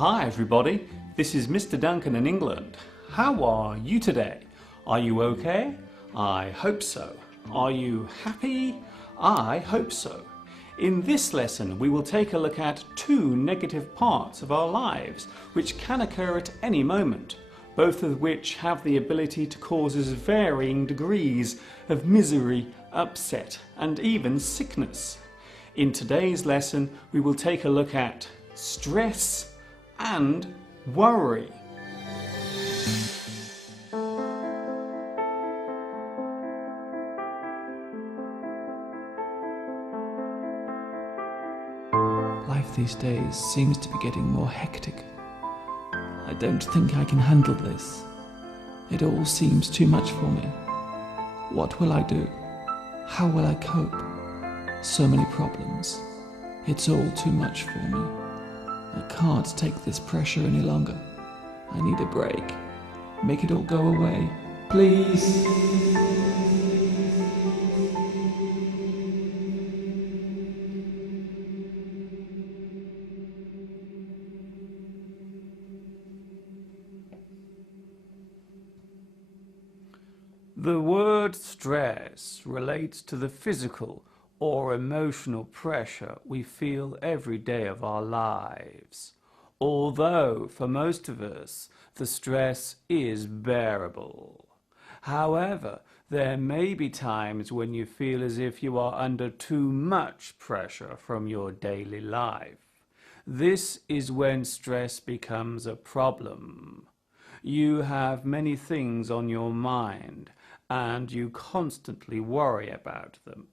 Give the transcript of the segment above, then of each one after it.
Hi everybody, this is Mr. Duncan in England. How are you today? Are you okay? I hope so. Are you happy? I hope so. In this lesson we will take a look at two negative parts of our lives which can occur at any moment, both of which have the ability to cause us varying degrees of misery, upset and even sickness. In today's lesson we will take a look at stress and worry. Life these days seems to be getting more hectic. I don't think I can handle this. It all seems too much for me. What will I do? How will I cope? So many problems. It's all too much for me. I can't take this pressure any longer. I need a break. Make it all go away. Please. The word stress relates to the physical or emotional pressure we feel every day of our lives. Although for most of us the stress is bearable. However, there may be times when you feel as if you are under too much pressure from your daily life. This is when stress becomes a problem. You have many things on your mind and you constantly worry about them.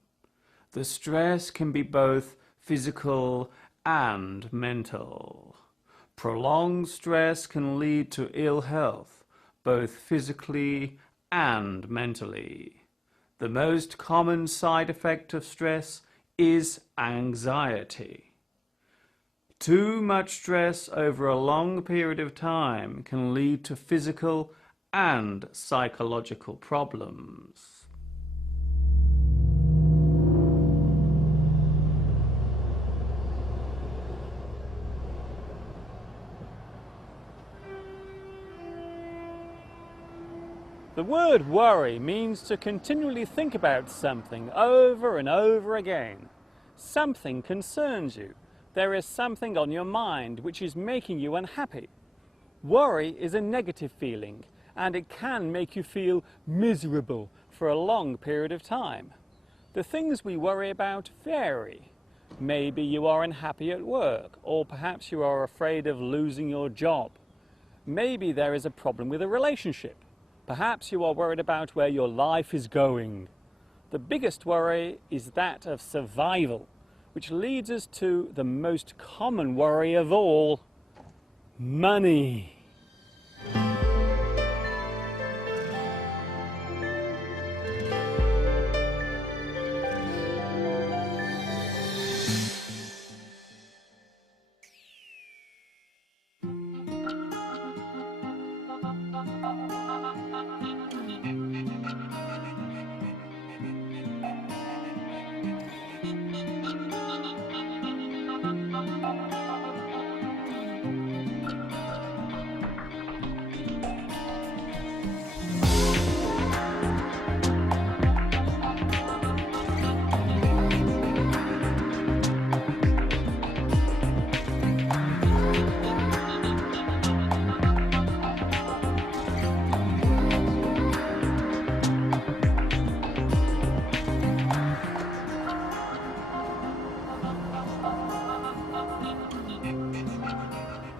The stress can be both physical and mental. Prolonged stress can lead to ill health, both physically and mentally. The most common side effect of stress is anxiety. Too much stress over a long period of time can lead to physical and psychological problems. The word worry means to continually think about something over and over again. Something concerns you. There is something on your mind which is making you unhappy. Worry is a negative feeling and it can make you feel miserable for a long period of time. The things we worry about vary. Maybe you are unhappy at work, or perhaps you are afraid of losing your job. Maybe there is a problem with a relationship. Perhaps you are worried about where your life is going. The biggest worry is that of survival, which leads us to the most common worry of all: money.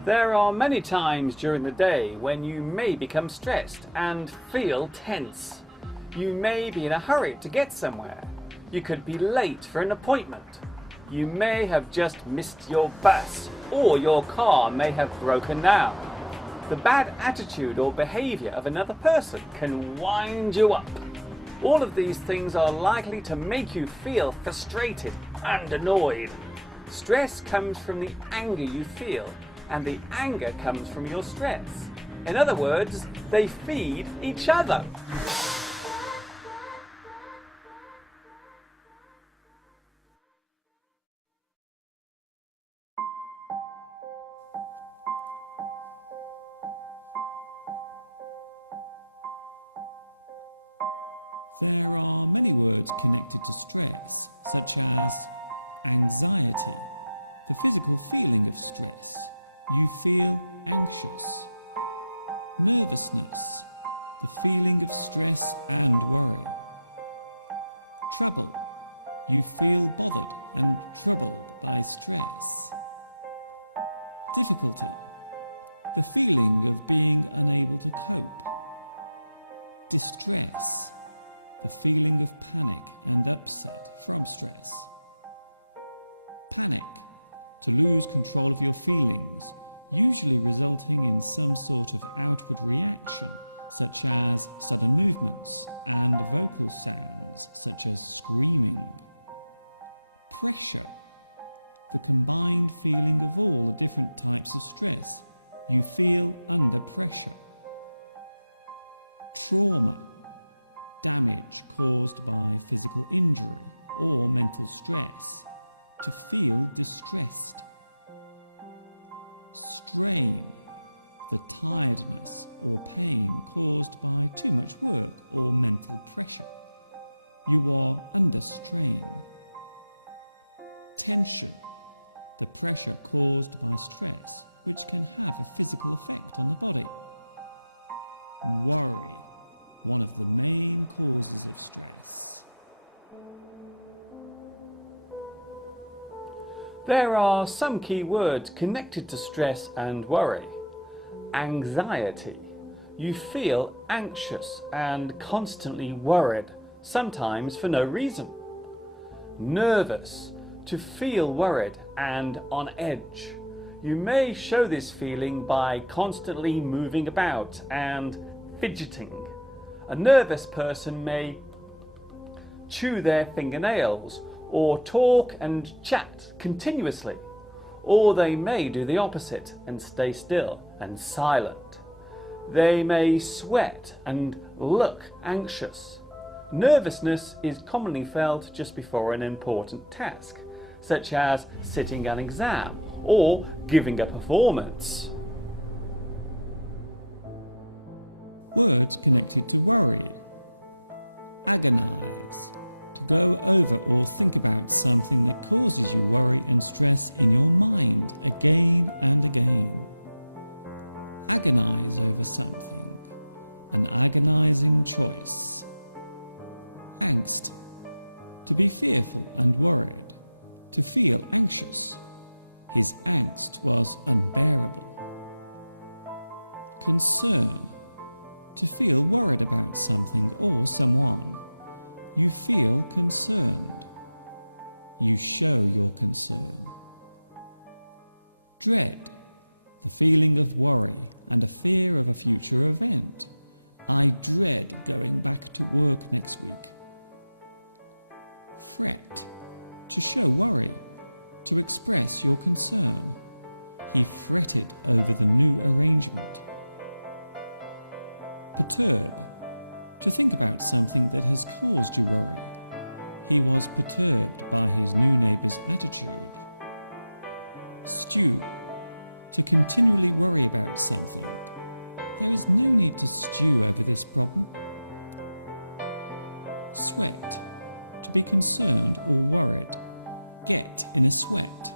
There are many times during the day when you may become stressed and feel tense. You may be in a hurry to get somewhere. You could be late for an appointment. You may have just missed your bus, or your car may have broken down. The bad attitude or behavior of another person can wind you up. All of these things are likely to make you feel frustrated and annoyed. Stress comes from the anger you feel, and the anger comes from your stress. In other words, they feed each other. There are many words connected to stress, such as anxiety, the physical feeling of stress. You feel anxious. Nervousness, the feeling of stress and worry. Trouble, you feel bothered and troubled by stress. Difficulty, the feeling of being unable to cope. Distress, the feeling of panic and upset from stress. Panic, to lose control of your feelings, usually resulting in some sort of outward reaction, such as sudden movements and vocal sounds, such as screaming. Pressure, the combined feeling of all the different types of stress. You feel under pressure. Trauma, damage caused by physical injury or mental stress. To feel distressed. Strain, the tiredness or pain caused by too much work or mental pressure. You are under strain. Tension, the pressure caused by stress, which can have a physical effect on the body. Worry, one of the main causes of stress. There are some key words connected to stress and worry. Anxiety. You feel anxious and constantly worried, sometimes for no reason. Nervous. To feel worried and on edge. You may show this feeling by constantly moving about and fidgeting. A nervous person may chew their fingernails or talk and chat continuously, or they may do the opposite and stay still and silent. They may sweat and look anxious. Nervousness is commonly felt just before an important task, such as sitting an exam or giving a performance. Words connected to worry. Agonize, to go over or think about something that causes you worry and stress in your mind again and again. Agonize over something, an agonizing choice. Angst, to be fearful and worried, to feel anxious. His angst was unbearable. Concern, to feel worried about something or someone. You feel concerned. You show your concern. Dread, the feeling of worry and a fear of a future event. I dread going back to work next week. Fret, to show worry, to express your concern. He fretted over the new arrangement. Perturb, to think about something that has caused you worry. He was perturbed by his new neighbour's attitude. Stew, to continually worry about something. There is no need to stew over this problem. Sweat, to be concerned or worried. Get in a sweat.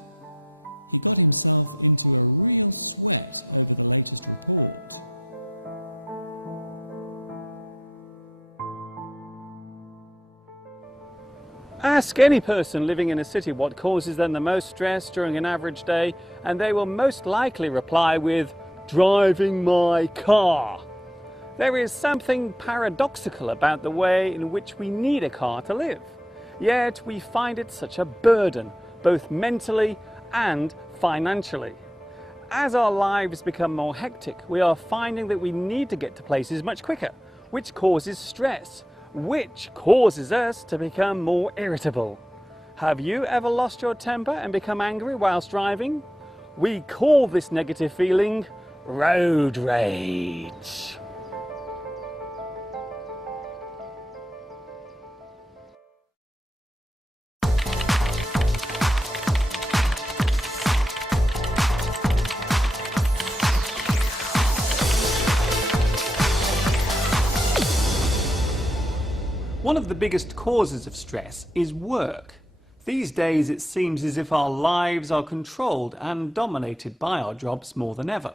He got himself into a real sweat over the latest report. Ask any person living in a city what causes them the most stress during an average day, and they will most likely reply with, driving my car. There is something paradoxical about the way in which we need a car to live, yet we find it such a burden, both mentally and financially. As our lives become more hectic, we are finding that we need to get to places much quicker, which causes stress, which causes us to become more irritable. Have you ever lost your temper and become angry whilst driving? We call this negative feeling road rage. One of the biggest causes of stress is work. These days it seems as if our lives are controlled and dominated by our jobs more than ever.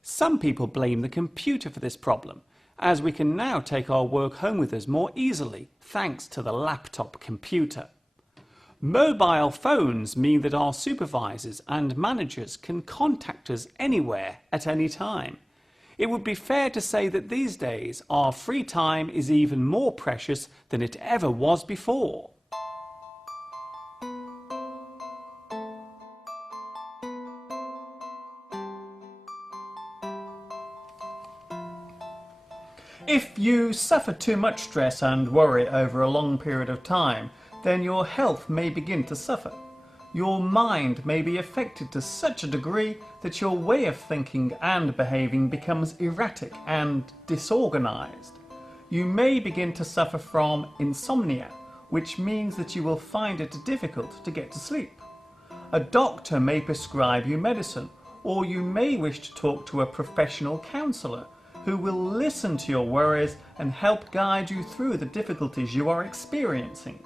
Some people blame the computer for this problem, as we can now take our work home with us more easily thanks to the laptop computer. Mobile phones mean that our supervisors and managers can contact us anywhere at any time. It would be fair to say that these days our free time is even more precious than it ever was before. If you suffer too much stress and worry over a long period of time, then your health may begin to suffer. Your mind may be affected to such a degree that your way of thinking and behaving becomes erratic and disorganized. You may begin to suffer from insomnia, which means that you will find it difficult to get to sleep. A doctor may prescribe you medicine, or you may wish to talk to a professional counselor who will listen to your worries and help guide you through the difficulties you are experiencing.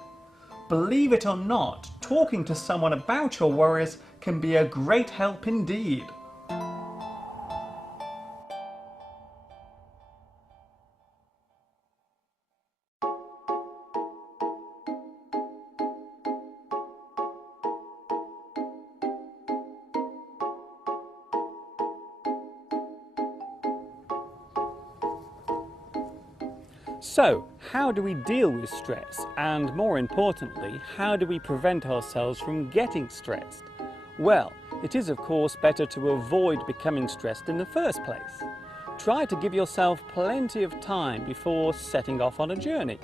Believe it or not, talking to someone about your worries can be a great help indeed. So, how do we deal with stress? And more importantly, how do we prevent ourselves from getting stressed? Well, it is of course better to avoid becoming stressed in the first place. Try to give yourself plenty of time before setting off on a journey.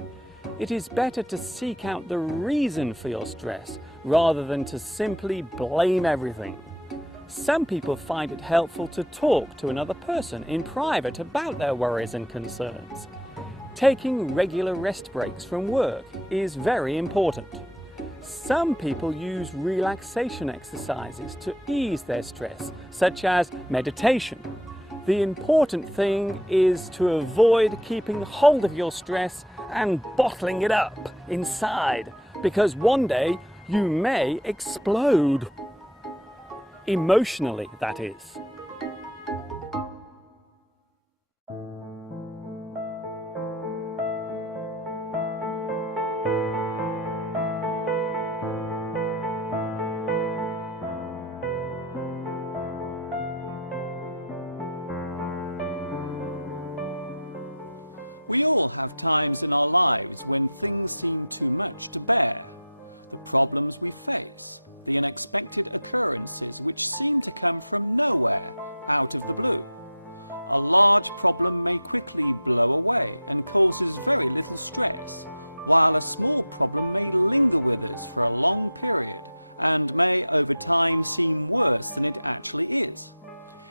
It is better to seek out the reason for your stress rather than to simply blame everything. Some people find it helpful to talk to another person in private about their worries and concerns. Taking regular rest breaks from work is very important. Some people use relaxation exercises to ease their stress, such as meditation. The important thing is to avoid keeping hold of your stress and bottling it up inside, because one day you may explode. Emotionally, that is. We all have times in our lives when things seem too much to bear. The problems we face, the unexpected occurrences which seem to come from nowhere, out of the blue. A large problem may quickly blow away and causes very little stress, while a small problem may linger with us for a long period and may over time seem worse than it actually is.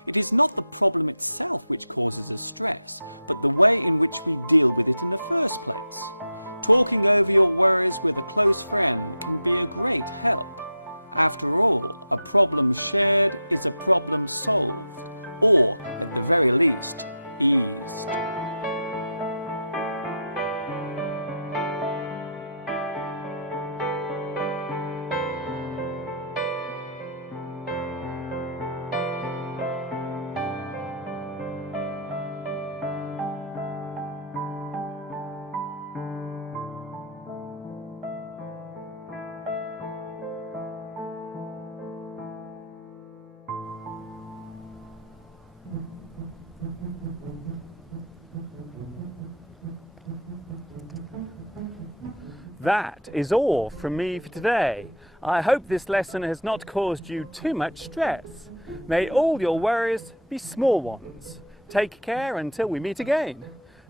It is not the problem itself which causes us stress, but the way in which we deal with it in the first place. Talking over your worries with a close friend can be a great help. After all, a problem shared is a problem solved, or at the very least, eased. That is all from me for today. I hope this lesson has not caused you too much stress. May all your worries be small ones. Take care until we meet again.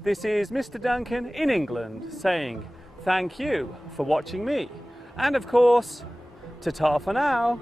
This is Mr. Duncan in England saying thank you for watching me. And of course, ta-ta for now.